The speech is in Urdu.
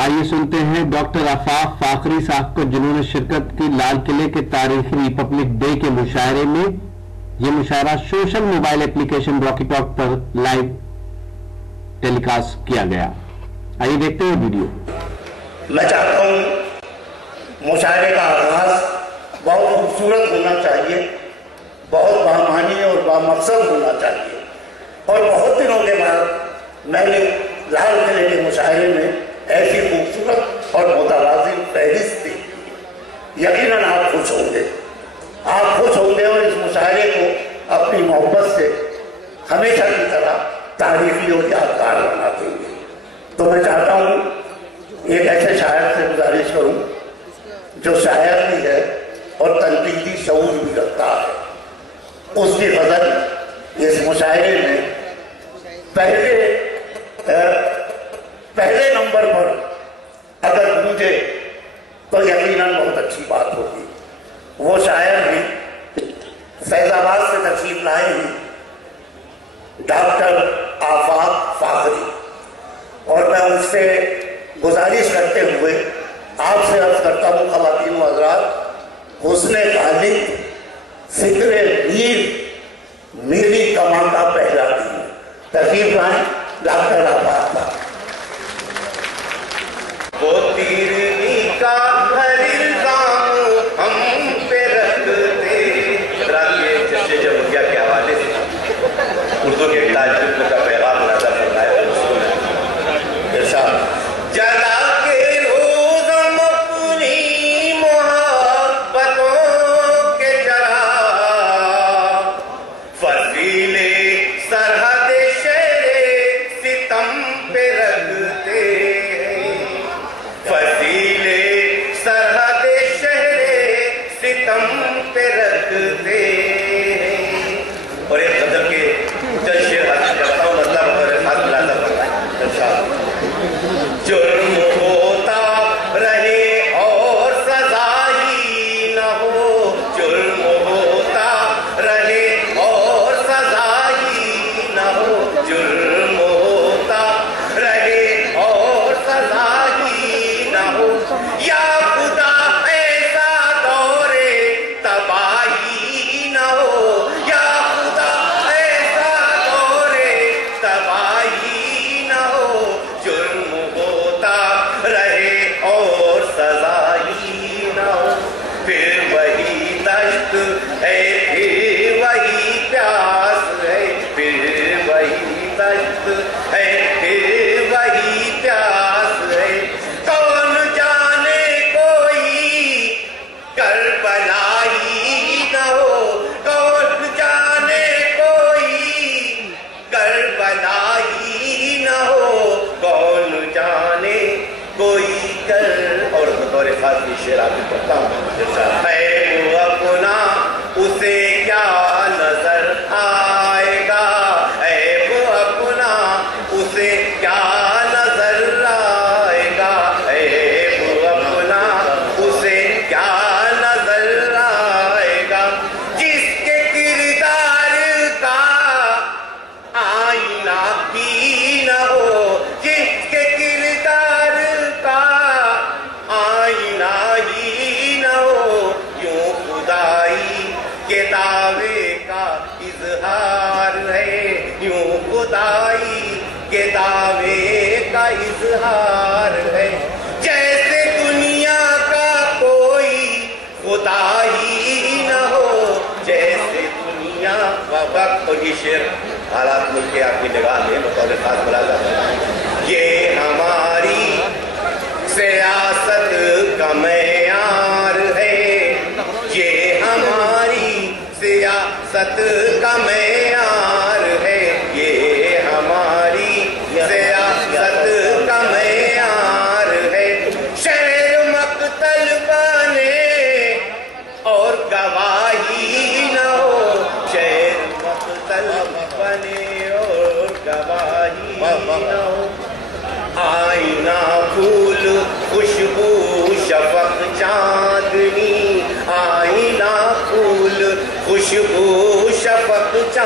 آئیے سنتے ہیں ڈاکٹر آفاق فاخری صاحب کو جنہوں نے شرکت کی لال قلعے کے تاریخی ریپبلک ڈے کے مشاعرے میں. یہ مشاعرہ سوشل موبائل اپلیکیشن راکی ٹاک پر لائیو ٹیلی کاسٹ کیا گیا. آئیے دیکھتے ہیں ویڈیو. میں چاہتا ہوں مشاعرے کا آغاز بہت خوبصورت ہونا چاہیے، بہت بامعنی اور بامقصد ہونا چاہیے، اور بہت دنوں کے بعد میں نے لال قلعے کے مشاعرے میں ایسی خوبصورت اور متوازن فہرست دی. یقیناً آپ خوش ہوں گے، آپ خوش ہوں گے اور اس مشاعرے کو اپنی محبت سے ہمیشہ کی طرح تاریخی اور یادگار بنا دیں گے. تو میں چاہتا ہوں ایک ایسے شاعر سے گزارش کروں جو شاعر بھی ہے اور تنقیدی شعور بھی رکھتا ہے. اس کی غزل اس مشاعرے میں پہلے نمبر پر اگر مجھے تو یقیناً بہت اچھی بات ہوگی. وہ شاعر بھی فیض آباد سے تشریف لائے ہیں، ڈاکٹر آفاق فاخری، اور میں ان سے گزارش کرتے ہوئے آپ سے عرض کرتا ہوں خواتین و حضرات، حسن خالق فکر میر میری کماں کا پہلا دن. تشریف لائیں ڈاکٹر آفاق فاخری. وہ تیرنی کا ہر الزام ہم پہ رکھتے. رات کے جمہوریہ کے حوالے سے اردو کے طالب کا پیغام نظر فرمایا. جلا کے روز ہم اپنی محبتوں کے چراغ، فضیل سرحد شہر ستم پہ رکھتے. فضیل سرحد شہر ستم پہ رکھتے. اور ایک غزل کے چند شعر حاصل کرتا ہوں، مطلب میرے ساتھ ملازہ فرمائیں. جرم ہوتا رہے اور سزا ہی نہ ہو، جرم ہوتا رہے اور سزا ہی نہ ہو، جرم ہوتا رہے اور سزا ہی نہ ہو. یا خدا ایسا دور تباہی نہ ہو، یا خدا ایسا دور تباہی نہ ہو، جرم ہوتا رہے اور سزا ہی نہ ہو. پھر وہی دشت ہے، پھر وہی پیاس ہے، پھر وہی دشت ہے، پھر وہی پیاس ہے. کون جانے کوئی کربلا ہی نہ ہو، کون جانے کوئی کربلا ہی نہ ہو، کون جانے کوئی اور بطور خاص کی شعر آپ پڑھتا ہوں. ہے وہ اپنا اسے کیا نظر آئے گا، ہے وہ اپنا اسے کیا نظر آئے گا، ہے وہ اپنا اسے کیا نظر آئے گا. جس کے کردار کا آئینہ ہی نہ ہو، جس کے کردار کا آئینہ ہی نہ ہو، یوں خدائی کے دعوے کا اظہار ہے، یوں خدائی کے دعوے کا اظہار ہے. جیسے دنیا کا کوئی خدا ہی نہ ہو، جیسے دنیا کا وقت. اور یہ شعر حالات ملک کے آپ کی نگاہ میں بطور خاص ملازہ ہے. یہ ہماری سیاست کا معیار ہے، یہ ہماری سیاست کا معیار ہے، یہ ہماری سیاست کا معیار ہے. شہر مقتل بنے اور گواہی نہ ہو، شہر مقتل بنے اور گواہی نہ ہو. آئینہ پھول خوشبو شفق چاندنی، آئینہ پھول خوشبو شفق چاندنی.